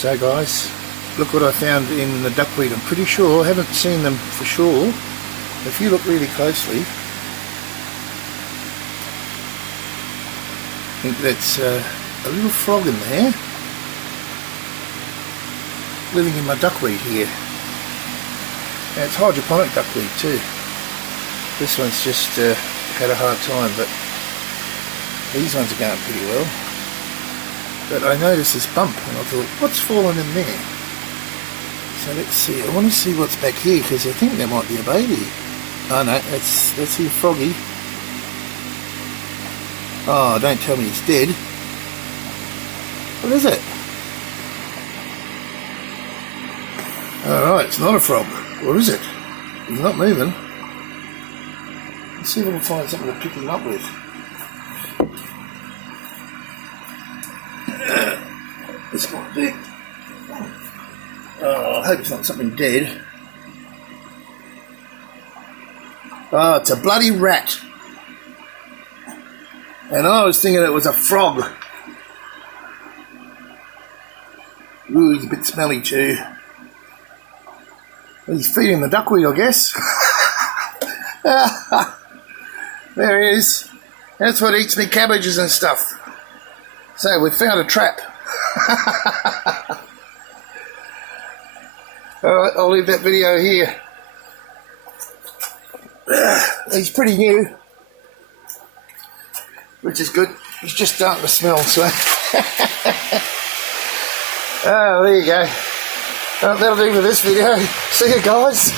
So guys, look what I found in the duckweed. I'm pretty sure, I haven't seen them for sure. If you look really closely, I think that's a little frog in there, living in my duckweed here. And it's hydroponic duckweed too. This one's just had a hard time, but these ones are going pretty well. But I noticed this bump and I thought, what's fallen in there? So let's see, I want to see what's back here because I think there might be a baby. Oh no, that's your froggy. Oh, don't tell me it's dead. What is it? Alright, it's not a frog. What is it? He's not moving. Let's see if I can find something to pick him up with. This might be. Oh, I hope it's not something dead. Oh, it's a bloody rat. And I was thinking it was a frog. Ooh, he's a bit smelly too. He's feeding the duckweed, I guess. There he is. That's what eats me cabbages and stuff. So we found a trap. Alright, I'll leave that video here. He's pretty new, which is good. He's just starting to smell, so. Oh, there you go. That'll do for this video. See you guys.